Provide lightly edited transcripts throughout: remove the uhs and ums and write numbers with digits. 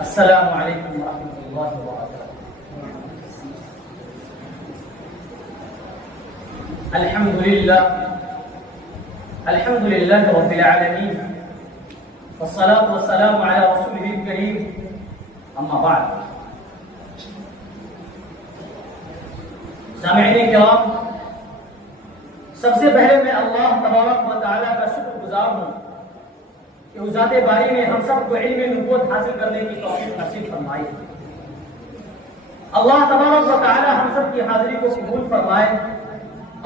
السلام علیکم ورحمۃ اللہ وبرکاتہ۔ الحمد للہ رب العالمین، والصلاة والسلام علی رسولہ الکریم، اما بعد۔ سامعین کرام، سب سے پہلے میں اللہ تبارک و تعالیٰ کا شکر گزار ہوں کہ اس ذات باری نے ہم سب کو علم نبوت حاصل کرنے کی توفیق نصیب فرمائی۔ اللہ تبارک و تعالیٰ ہم سب کی حاضری کو قبول فرمائے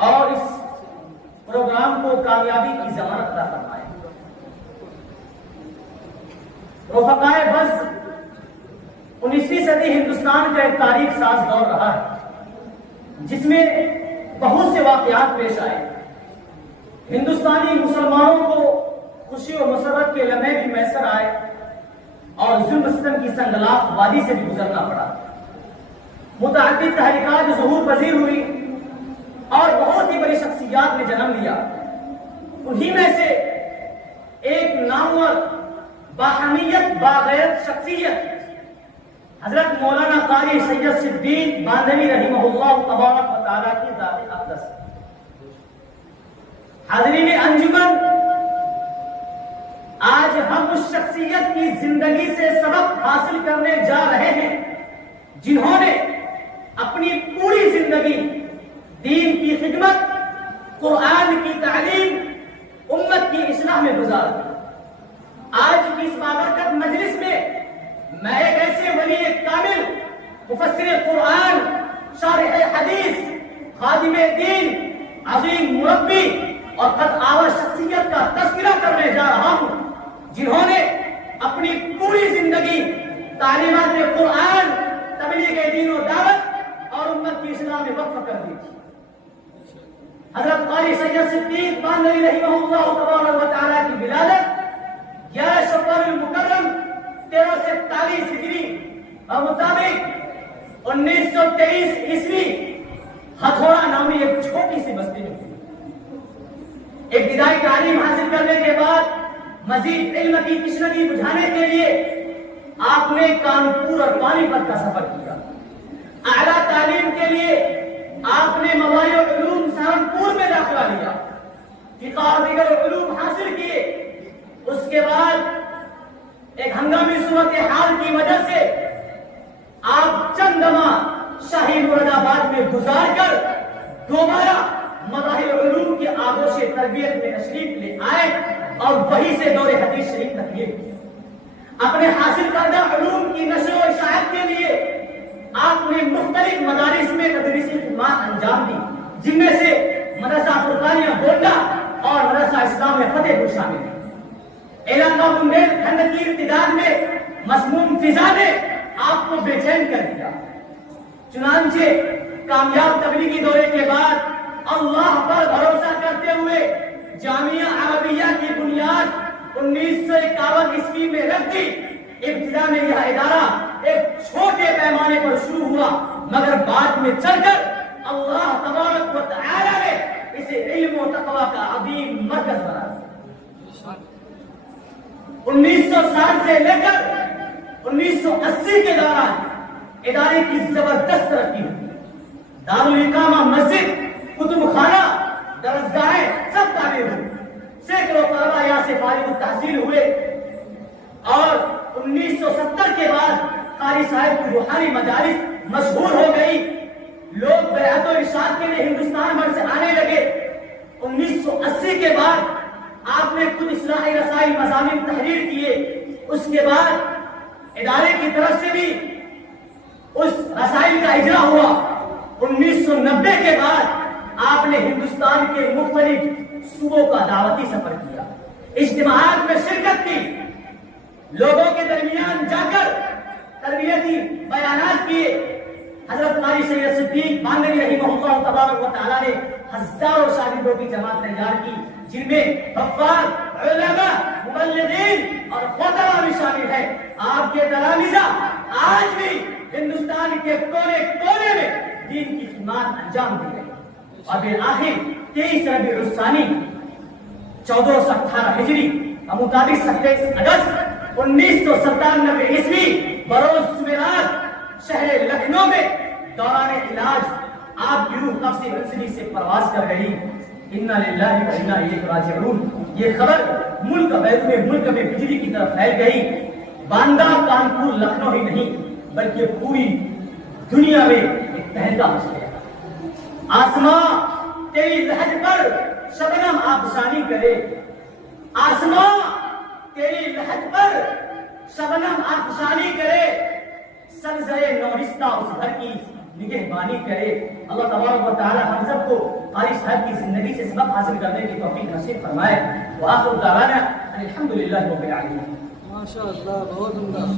اور اس پروگرام کو کامیابی کی ضمانت عطا فرمائے۔ رفقائے بس 19ویں صدی ہندوستان کا ایک تاریخ ساز دور رہا ہے جس میں بہت سے واقعات پیش آئے۔ ہندوستانی مسلمانوں کو خوشی و مسرت کے لمحے بھی میسر آئے اور ظلم ستم کی سنگلاخ وادی سے بھی گزرنا پڑا۔ متعدد تحریکات ظہور پذیر ہوئی اور بہت ہی بڑی شخصیات نے جنم لیا۔ انہی میں سے ایک نامور باہمیت باغیرت شخصیت حضرت مولانا قاری سید صدیق باندھوی رحمہ اللہ تبارک و تعالیٰ کی ذات اقدس۔ حاضرین انجمن، آج ہم اس شخصیت کی زندگی سے سبق حاصل کرنے جا رہے ہیں جنہوں نے اپنی پوری زندگی دین کی خدمت، قرآن کی تعلیم، امت کی اصلاح میں گزار دی۔ آج کی اس بابرکت مجلس میں میں ایک ایسے ولی کامل، مفسر قرآن، شارح حدیث، خادم دین، عظیم مربی اور قد آور شخصیت کا تذکرہ کرنے جا رہا ہوں جنہوں نے اپنی پوری زندگی تعلیمات قرآن، تبلیغ دین و دعوت اور امت کی اصلاح میں وقف کر دی تھی۔ حضرت قاری سید صدیق باندھوی رحمہ اللہ تبارک و تعالیٰ کی ولادت 11 شوال المکرم 1343 ہجری اور مطابق 1923 عیسوی ہتھوڑا نامی ایک چھوٹی سی بستی میں ہوئی۔ ابتدائی تعلیم حاصل کرنے کے بعد مزید علم کی تشنگی بجھانے کے لیے آپ نے کانپور اور پانی پت کا سفر کیا۔ اعلیٰ تعلیم کے لیے آپ نے مواد علوم سہارنپور میں داخلہ لیا، فقہ اور دیگر علوم حاصل کیے۔ اس کے بعد ایک ہنگامی صورتحال کی وجہ سے آپ چند ماہ شاہی مراد آباد میں گزار کر دوبارہ مظاہر علوم کی آغوش تربیت میں تشریف لے آئے اور وہیں سے دور حدیث شریف تحریر کی۔ اپنے حاصل کردہ علوم کی نشر و اشاعت کے لیے آپ نے مختلف مدارس میں تدریسی خدمات انجام دی، جن میں سے مدرسہ فرقانیہ گونڈہ اور مدرسہ اسلام فتح پور شامل ہیں۔ علاقہ بندیل کھنڈ کی ارتداد میں مسموم فضا نے آپ کو بے چین کر دیا۔ چنانچہ کامیاب تبلیغی دورے کے بعد اللہ پر بھروسہ کرتے ہوئے جامعہ عربیہ کی بنیاد 1951 عیسوی میں رکھ دی۔ ابتدا میں یہ ادارہ ایک چھوٹے پیمانے پر شروع ہوا، مگر بعد میں چل کر اللہ تبارک و تعالی نے اسے علم و تقوی کا عظیم مرکز بنا دیا۔ 1960 سے لے کر 1980 کے دوران ادارے کی زبردست ترقی ہوئی۔ دارالاقامہ مسجد، کتب خانہ، درسگاہیں سب تعمیر ہوئی۔ سینکڑوں طلبہ یہاں سے فارغ التحصیل ہوئے اور 1970 کے بعد قاری صاحب کی روحانی مجالس مشہور ہو گئی۔ لوگ بیعت و ارشاد کے لیے ہندوستان بھر سے آنے لگے۔ 1980 کے بعد آپ نے خود اصلاحی رسائی مضامین تحریر کیے۔ اس کے بعد ادارے کی طرف سے بھی اس رسائل کا اجرا ہوا۔ 1990 کے بعد آپ نے ہندوستان کے مختلف صوبوں کا دعوتی سفر کیا، اجتماعات میں شرکت کی، لوگوں کے درمیان جا کر تربیتی بیانات کیے۔ حضرت قاری سید صدیق باندھوی رحمہ اللہ تبارک و تعالیٰ نے ہزاروں شاگردوں کی جماعت تیار کی، جن میں حفاظ، علماء، مبلغین اور خطبہ بھی شامل ہے۔ آپ کے تلامذہ آج بھی ہندوستان کے کونے کونے میں دین کی خدمات انجام دی گئی۔ اور بالآخر 23 ربیع الثانی 1418 ہجری اور مطابق 27 اگست 1997 عیسوی بروز جمعرات شہر لکھنؤ میں دوران علاج آپ کی روح نفس انسانی سے پرواز کر رہی. انا للہ و انا الیہ راجعون. یہ خبر ملک میں بجلی کی طرف پھیل گئی. باندہ کانپور لکھنؤ ہی نہیں بلکہ پوری دنیا میں ایک تہلکہ مچ گیا. آسمان تیری لہج پر شبنم آبشانی کرے. آسمان تیری لہج پر شبنم آبشانی کرے. سبزۂ نورستہ اس گھر کی نگہبانی کرے. اللہ تبارک و تعالی ہم سب کو قاری صاحب کی زندگی سے سبق حاصل کرنے کی توفیق نصیب فرمائے. وآخر دعوانا الحمدللہ رب العالمین. ماشاء اللہ، بہت عمدہ.